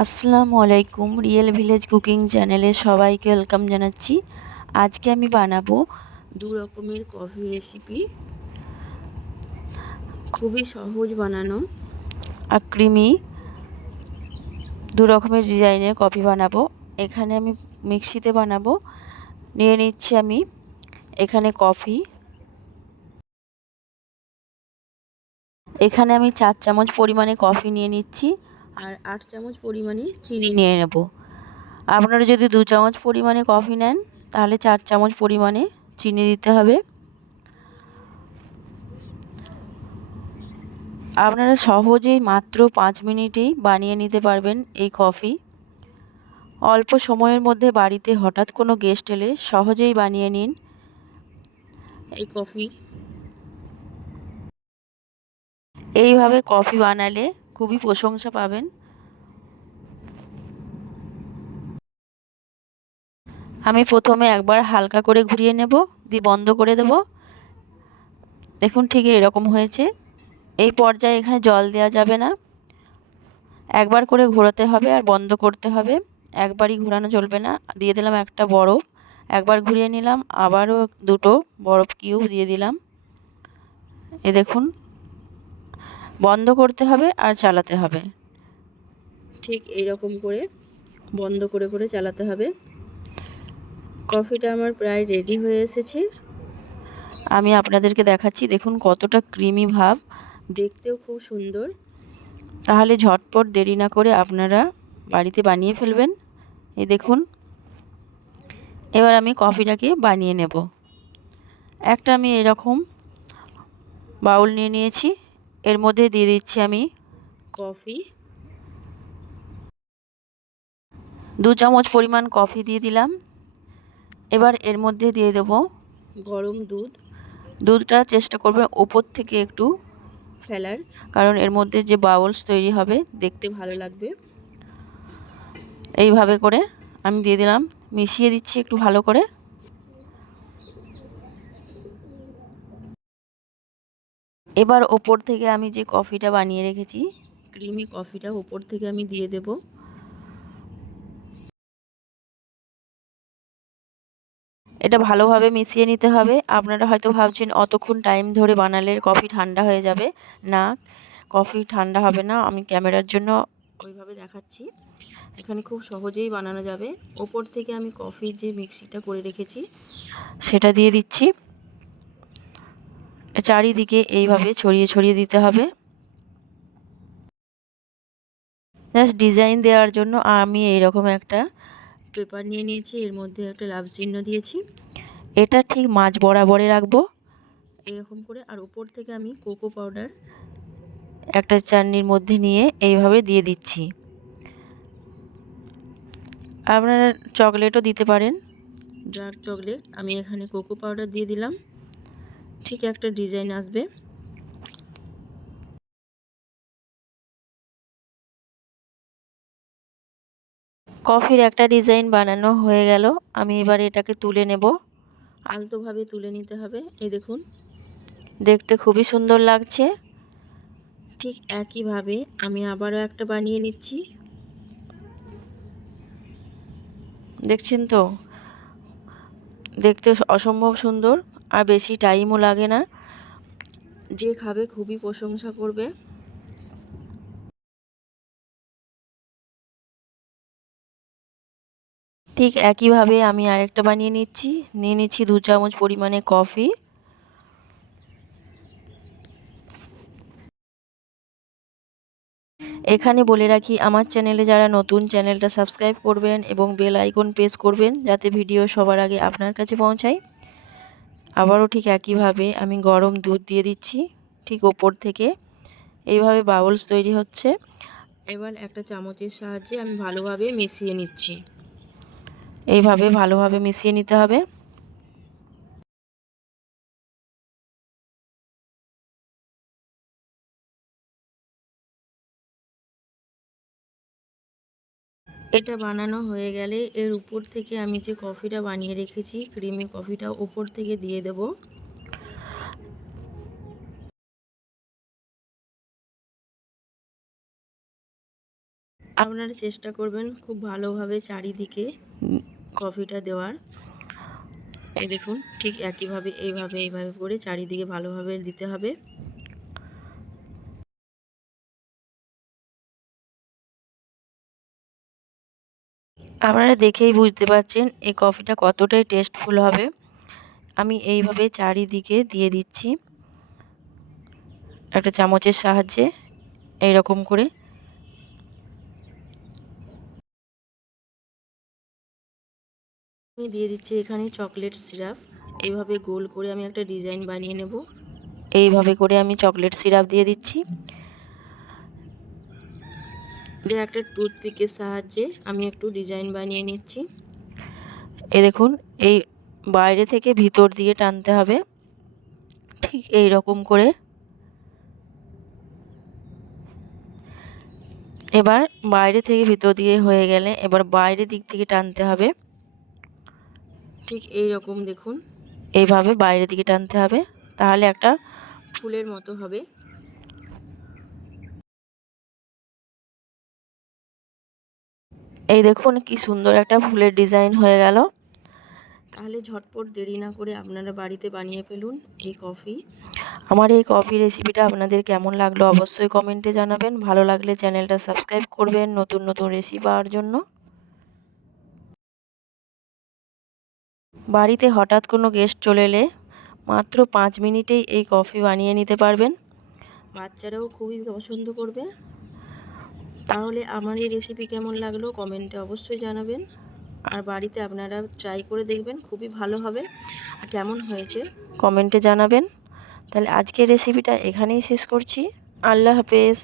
আসসালামু আলাইকুম real village cooking চ্যানেলে সবাইকে ওয়েলকাম জানাচ্ছি। আজকে আমি বানাবো দু রকমের কফি রেসিপি। খুবই সহজ বানানো আর ক্রিমি। দু রকমের ডিজাইনের কফি বানাবো। এখানে আমি মিক্সিতে বানাবো। নিয়ে নিচ্ছি আমি এখানে কফি। এখানে আমি চার চামচ পরিমাণে কফি নিয়ে নিচ্ছি। আর আট চামচ পরিমাণে চিনি নিয়ে নেব। আপনারা যদি দু চামচ পরিমাণে কফি নেন, তাহলে চার চামচ পরিমাণে চিনি দিতে হবে। আপনারা সহজেই মাত্র পাঁচ মিনিটেই বানিয়ে নিতে পারবেন এই কফি। অল্প সময়ের মধ্যে বাড়িতে হঠাৎ কোনো গেস্ট এলে সহজেই বানিয়ে নিন এই কফি। এইভাবে কফি বানালে খুবই প্রশংসা পাবেন। আমি প্রথমে একবার হালকা করে ঘুরিয়ে নেব, দিয়ে বন্ধ করে দেব। দেখুন ঠিক এরকম হয়েছে। এই পর্যায়ে এখানে জল দেওয়া যাবে না। একবার করে ঘোরাতে হবে আর বন্ধ করতে হবে। একবারই ঘোরানো চলবে না। দিয়ে দিলাম একটা বরফ। একবার ঘুরিয়ে নিলাম, আবারও দুটো বরফ কিউব দিয়ে দিলাম। এ দেখুন বন্ধ করতে হবে আর চালাতে হবে। ঠিক এইরকম করে বন্ধ করে করে চালাতে হবে। কফিটা আমার প্রায় রেডি হয়ে এসেছে। আমি আপনাদেরকে দেখাচ্ছি দেখুন কতটা ক্রিমি ভাব। দেখতেও খুব সুন্দর। তাহলে ঝটপট দেরি না করে আপনারা বাড়িতে বানিয়ে ফেলবেন। এই দেখুন। এবার আমি কফিটাকে বানিয়ে নেব। একটা আমি এরকম বাউল নিয়ে নিয়েছি। এর মধ্যে দিয়ে দিচ্ছি আমি কফি। দু চামচ পরিমাণ কফি দিয়ে দিলাম। এবার এর মধ্যে দিয়ে দেব গরম দুধ। দুধটা চেষ্টা করবে ওপর থেকে একটু ফেলার। কারণ এর মধ্যে যে বাউলস তৈরি হবে দেখতে ভালো লাগবে। এইভাবে করে আমি দিয়ে দিলাম। মিশিয়ে দিচ্ছি একটু ভালো করে। এবার ওপর থেকে আমি যে কফিটা বানিয়ে রেখেছি, ক্রিমি কফিটা ওপর থেকে আমি দিয়ে দেব। এটা ভালোভাবে মিশিয়ে নিতে হবে। আপনারা হয়তো ভাবছেন, অতক্ষণ টাইম ধরে বানালে কফি ঠান্ডা হয়ে যাবে? না, কফি ঠান্ডা হবে না। আমি ক্যামেরার জন্য ওইভাবে দেখাচ্ছি। এখানে খুব সহজেই বানানো যাবে। ওপর থেকে আমি কফির যে মিক্সিটা করে রেখেছি, সেটা দিয়ে দিচ্ছি। চারিদিকে এইভাবে ছড়িয়ে ছড়িয়ে দিতে হবে। জাস্ট ডিজাইন দেওয়ার জন্য আমি এইরকম একটা পেপার নিয়ে নিয়েছি। এর মধ্যে একটা লাভ চিহ্ন দিয়েছি। এটা ঠিক মাছ বরাবরে রাখব। এরকম করে আর উপর থেকে আমি কোকো পাউডার একটা চাটনির মধ্যে নিয়ে এইভাবে দিয়ে দিচ্ছি। আপনারা চকলেটও দিতে পারেন। ডার্ক চকলেট আমি এখানে কোকো পাউডার দিয়ে দিলাম। ঠিক একটা ডিজাইন আসবে। কফির একটা ডিজাইন বানানো হয়ে গেল। আমি এবার এটাকে তুলে নেব। আলতোভাবে তুলে নিতে হবে। এই দেখুন, দেখতে খুবই সুন্দর লাগছে। ঠিক একইভাবে আমি আবারও একটা বানিয়ে নিচ্ছি। দেখছেন তো? দেখতে অসম্ভব সুন্দর। আর বেশি টাইমও লাগে না। যে খাবে খুবই প্রশংসা করবে। ঠিক একইভাবে আমি আরেকটা বানিয়ে নিচ্ছি। নিয়ে নিচ্ছি দু চামচ পরিমাণে কফি এখানে বলে রাখি, আমার চ্যানেলে যারা নতুন চ্যানেলটা সাবস্ক্রাইব করবেন এবং বেল আইকন প্রেস করবেন, যাতে ভিডিও সবার আগে আপনার কাছে পৌঁছায়। আবারও ঠিক একইভাবে আমি গরম দুধ দিয়ে দিচ্ছি ঠিক ওপর থেকে। এইভাবে বাউলস তৈরি হচ্ছে। এবার একটা চামচের সাহায্যে আমি ভালোভাবে মিশিয়ে নিচ্ছি। এইভাবে ভালোভাবে মিশিয়ে নিতে হবে। এটা বানানো হয়ে গেলে এর উপর থেকে আমি যে কফিটা বানিয়ে রেখেছি, ক্রিমি কফিটা উপর থেকে দিয়ে দেব। আপনারা চেষ্টা করবেন খুব ভালোভাবে চারিদিকে কফিটা দেওয়ার। এই দেখুন, ঠিক একইভাবে, এইভাবে এইভাবে করে চারিদিকে ভালোভাবে দিতে হবে। আপনারা দেখেই বুঝতে পারছেন এই কফিটা কতটাই টেস্টফুল হবে। আমি এইভাবে চারিদিকে দিয়ে দিচ্ছি। একটা চামচের সাহায্যে এই রকম করে। আমি দিয়ে দিচ্ছি এখানে চকলেট সিরাপ এইভাবে গোল করে আমি একটা ডিজাইন বানিয়ে নেব। এইভাবে করে আমি চকলেট সিরাপ দিয়ে দিচ্ছি। দিয়ে একটা টুথপিকের সাহায্যে আমি একটু ডিজাইন বানিয়ে নিচ্ছি। এ দেখুন এই বাইরে থেকে ভিতর দিয়ে টানতে হবে। ঠিক এই রকম করে। এবার বাইরে থেকে ভিতর দিয়ে হয়ে গেলে এবার বাইরে দিক থেকে টানতে হবে। ঠিক এই রকম দেখুন। এইভাবে বাইরে দিকে টানতে হবে। তাহলে একটা ফুলের মতো হবে। এই দেখুন কি সুন্দর একটা ফুলের ডিজাইন হয়ে গেল। তাহলে ঝটপট দেরি না করে আপনারা বাড়িতে বানিয়ে ফেলুন এই কফি। আমার এই কফি রেসিপিটা আপনাদের কেমন লাগল অবশ্যই কমেন্টে জানাবেন। ভালো লাগলে চ্যানেলটা সাবস্ক্রাইব করবেন নতুন নতুন রেসিপি পাওয়ার জন্য। বাড়িতে হঠাৎ কোনো গেস্ট চলে এলে মাত্র পাঁচ মিনিটেই এই কফি বানিয়ে নিতে পারবেন। বাচ্চারাও খুবই পছন্দ করবে। তাহলে আমার এই রেসিপি কেমন লাগল কমেন্টে অবশ্যই জানাবেন। আর বাড়িতে আপনারা ট্রাই করে দেখবেন, খুবই ভালো হবে। আর কেমন হয়েছে কমেন্টে জানাবেন। তাহলে আজকের রেসিপিটা এখানেই শেষ করছি। আল্লাহ হাফেজ।